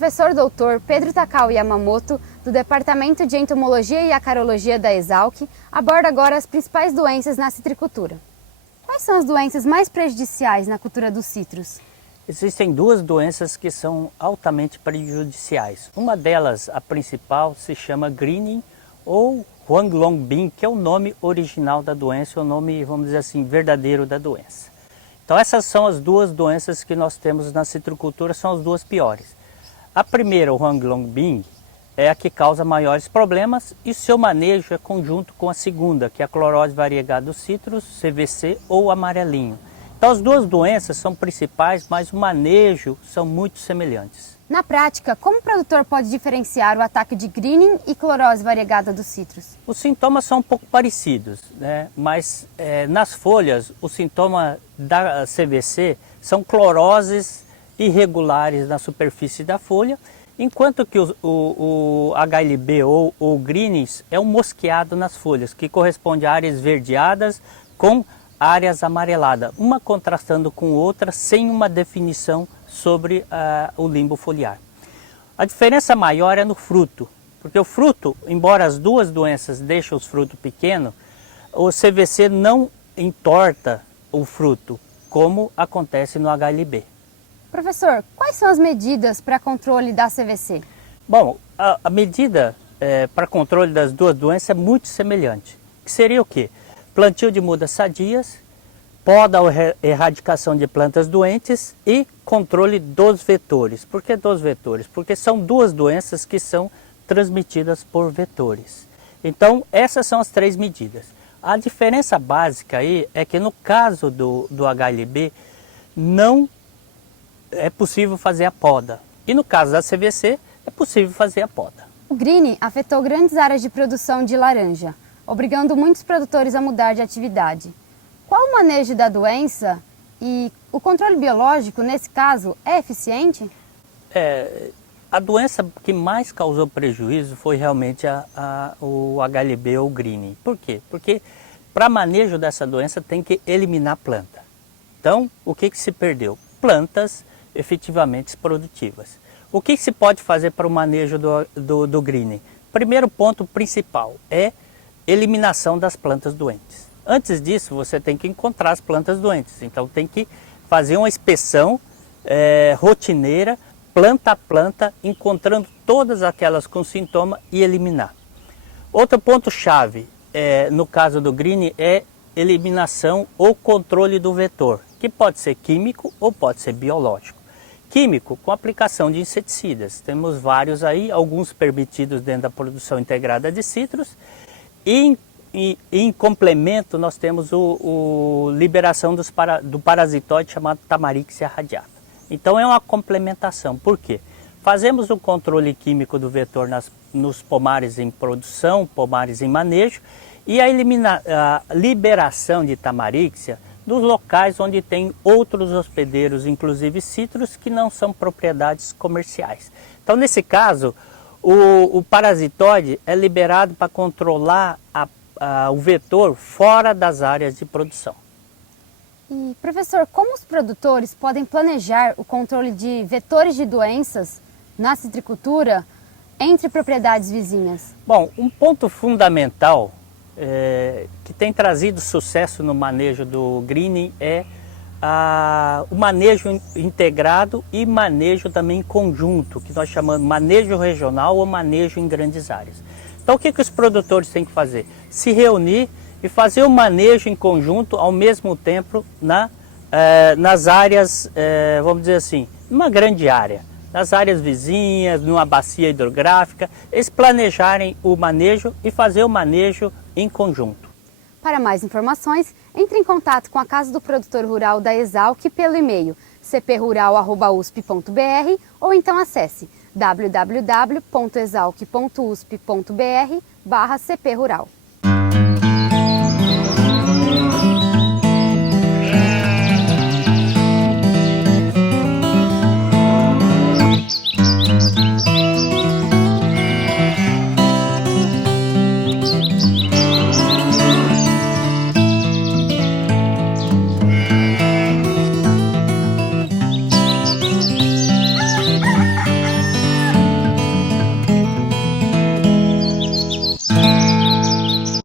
professor doutor Pedro Takao Yamamoto, do Departamento de Entomologia e Acarologia da Exalc, aborda agora as principais doenças na citricultura. Quais são as doenças mais prejudiciais na cultura dos citros? Existem duas doenças que são altamente prejudiciais. Uma delas, a principal, se chama greening ou Huanglongbing, que é o nome original da doença, o nome, vamos dizer assim, verdadeiro da doença. Então essas são as duas doenças que nós temos na citricultura, são as duas piores. A primeira, o Huanglongbing, é a que causa maiores problemas e seu manejo é conjunto com a segunda, que é a clorose variegata dos citros, CVC ou amarelinho. Então as duas doenças são principais, mas o manejo são muito semelhantes. Na prática, como o produtor pode diferenciar o ataque de greening e clorose variegata dos citros? Os sintomas são um pouco parecidos, né? Mas nas folhas, o sintoma da CVC são cloroses irregulares na superfície da folha, enquanto que o HLB ou o greenings é um mosqueado nas folhas, que corresponde a áreas verdeadas com áreas amareladas, uma contrastando com outra sem uma definição sobre o limbo foliar. A diferença maior é no fruto, porque o fruto, embora as duas doenças deixem os frutos pequenos, o CVC não entorta o fruto, como acontece no HLB. Professor, quais são as medidas para controle da CVC? Bom, a medida para controle das duas doenças é muito semelhante, que seria o quê? Plantio de mudas sadias, poda ou erradicação de plantas doentes e controle dos vetores. Por que dos vetores? Porque são duas doenças que são transmitidas por vetores. Então, essas são as três medidas. A diferença básica aí é que no caso do HLB, não é possível fazer a poda. E no caso da CVC, é possível fazer a poda. O greening afetou grandes áreas de produção de laranja, obrigando muitos produtores a mudar de atividade. Qual o manejo da doença e o controle biológico, nesse caso, é eficiente? A doença que mais causou prejuízo foi realmente o HLB ou greening. Por quê? Porque para manejo dessa doença tem que eliminar a planta. Então, o que se perdeu? Plantas efetivamente produtivas. O que se pode fazer para o manejo do greening? Primeiro ponto principal é eliminação das plantas doentes. Antes disso, você tem que encontrar as plantas doentes. Então, tem que fazer uma inspeção rotineira, planta a planta, encontrando todas aquelas com sintoma e eliminar. Outro ponto-chave, no caso do greening, é eliminação ou controle do vetor, que pode ser químico ou pode ser biológico. Químico, com aplicação de inseticidas. Temos vários aí, alguns permitidos dentro da produção integrada de citros. E em complemento, nós temos liberação do parasitóide chamado Tamarixia radiata. Então é uma complementação. Por quê? Fazemos o controle químico do vetor nos pomares em produção, pomares em manejo, e a liberação de Tamarixia dos locais onde tem outros hospedeiros, inclusive citros, que não são propriedades comerciais. Então, nesse caso, o parasitóide é liberado para controlar o vetor fora das áreas de produção. E, professor, como os produtores podem planejar o controle de vetores de doenças na citricultura entre propriedades vizinhas? Bom, um ponto fundamental que tem trazido sucesso no manejo do greening é o manejo integrado e manejo também conjunto, que nós chamamos manejo regional ou manejo em grandes áreas. Então o que os produtores têm que fazer? Se reunir e fazer o manejo em conjunto ao mesmo tempo nas áreas, vamos dizer assim, numa grande área, nas áreas vizinhas, numa bacia hidrográfica, eles planejarem o manejo e fazer o manejo em conjunto. Para mais informações, entre em contato com a Casa do Produtor Rural da Exalc pelo e-mail cprural@usp.br ou então acesse www.exalc.usp.br/cprural.